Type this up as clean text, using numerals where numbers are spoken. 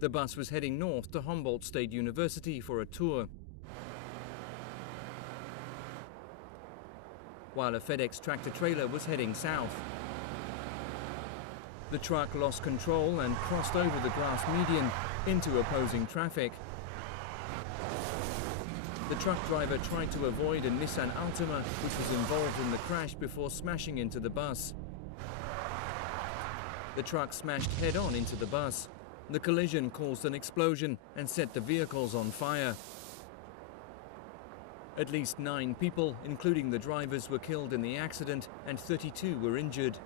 The bus was heading north to Humboldt State University for a tour, while a Fedex tractor-trailer was heading south. The truck lost control and crossed over the grass median into opposing traffic. The truck driver tried to avoid a Nissan Altima, which was involved in the crash, before smashing into the bus. The truck smashed head-on into the bus. The collision caused an explosion and set the vehicles on fire. At least 9 people, including the drivers, were killed in the accident and 32 were injured.